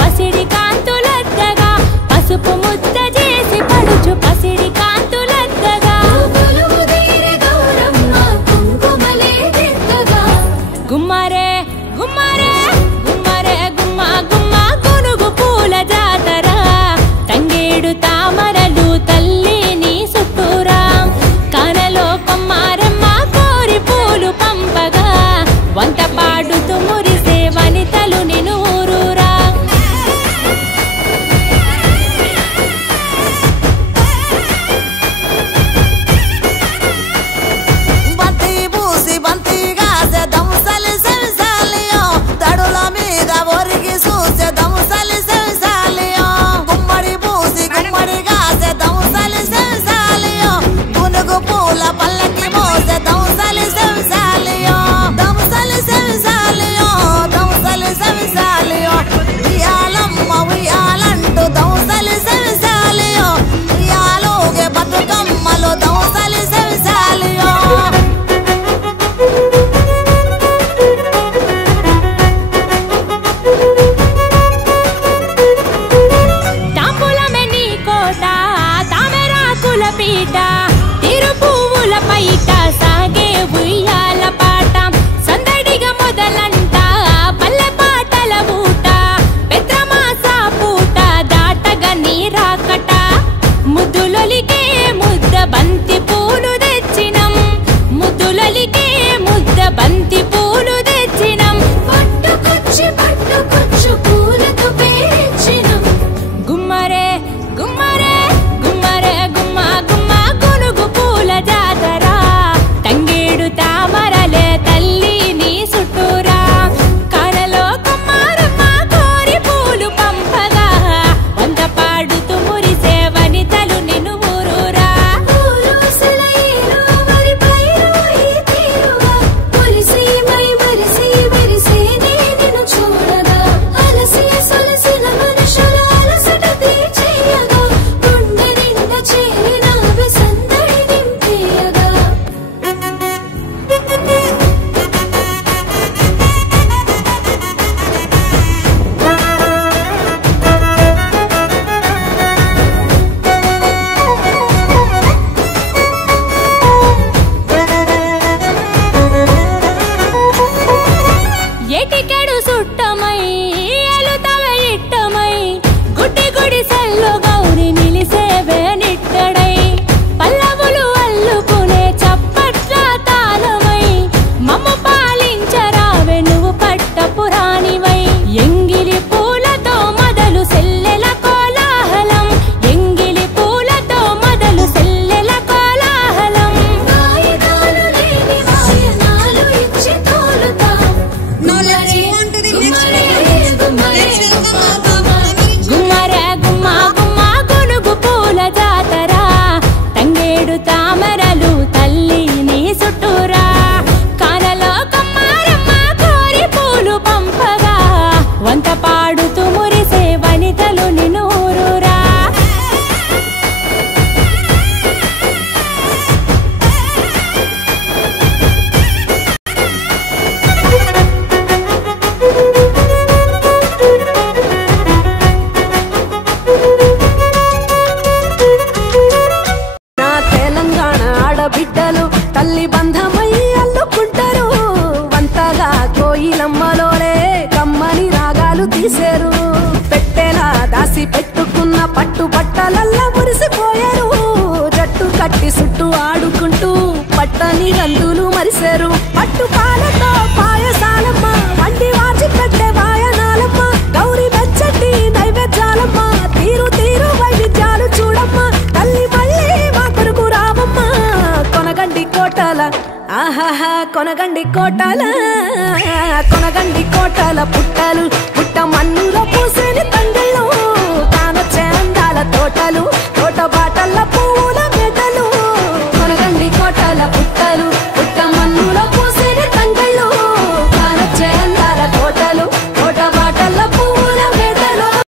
పసిడి కాంతులద్దగా పసుపు ముద్ద చేసి పడుచు పసిడి కాంతులద్దగా గుమ్మరే గుమ్మరే గుమ్మరే గుమ్మ గుమ్మ గునుగు పూల జాతర తంగేడు తామరలు తల్లి నీ చుట్టూరా కనలో కొమ్మారమ్మ కోరి పూలు పంపగా వంట పాడుతూ మురిసే వనితలు నిన్ను ఊరూరా బంతి పూసి బంతిగా దమ్సలి సెవిసాలియో తడుల మీద ఒరిగి చూసే దమ్సలి సెవిసాలియో గుమ్మడి పూసి గుమ్మడిగా దమ్సలి సెవిసాలియో గునుగు పూల పల్లకి మోసే దమ్సలి సెవిసాలియో దమ్సలి సెవిసాలియో దమ్సలి సెవిసాలియో ఉయ్యాలమ్మ ఉయ్యాలంటూ దమ్సలి సెవిసాలియో ఉయ్యాలోగే బతుకమ్మలో దమ్సలి సెవిసాలియో తాంబూలమే నీ కోట తామరాకుల పీట తిరు పువ్వుల పైట సాగే ఉయ్యాల పాట సందడిగా మొదలంట పల్లె పాటల ఊట పెద్రమాస పూట దాటగా నీ రాకట ముద్దులొలికే ముద్ద బంతి పూలు తెచ్చినం ముద్దులొలికే ముద్ద బంతి పూలు తెచ్చినం పట్టుకొచ్చు పూలతో పేర్చినం గుమ్మరే గుమ్మరే గుమ్మరే గుమ్మ గుమ్మ గునుగు పూల జాతర తంగేడు తామరలే తల్లి నీ చుట్టూరా కనలో కుమారమ్మ కోరి పూలు పంపగా వంద పాడుతూ మురిసే వనితలు నిన్ను ఊరూరా ఏటికెడు సుట్టమై ఎలుతవే ఇట్టమై గుడ్డి గుడి సెల్లు గౌరి నిలిసేవే నిట్టడై పల్లవులు అల్లుకునే చప్పట్ల తాళమై మమ్ము పాలించరావే నువ్వు పట్టపురాణివై ఎంగిలి పూలతో మొదలు సెల్లెల కోలాహలం ఎంగిలి పూలతో మొదలు సెల్లెల కోలాహలం గుమ్మరే గుమ్మ గుమ్మ గునుగు పూల జాతర తంగేడు తామరలు తల్లి నీ చుట్టూరా కానలో కొమ్మారమ్మ కోరి పూలు పంపగా వంత పాడుతూ మురిసే వనితలు నిన్ను ఊరూరా నా తెలంగాణ ఆడబిడ్డలు తల్లి బంధమై అల్లుకుంటారు వంతగా కోయిలమ్మలోనే కమ్మని రాగాలు తీసేరు పెట్టేలా దాసి పెట్టుకున్న పట్టు బట్టలల్లా మురిసిపోయారు జట్టు కట్టి చుట్టూ ఆడుకుంటూ పట్టని రందులు మరిసేరు పట్టు పాలతో పాయసాలమ్మ వండి వాచి పెట్టే వాయనాలమ్మ గౌరీ వెచ్చటి నైవేద్యాలమ్మ తీరు తీరు వైవిధ్యాలు చూడమ్మ తల్లి మళ్ళీ మా కొరకు రావమ్మ కొనగండి కోటల ఆహాహా కొనగండి కోటల పుట్టలు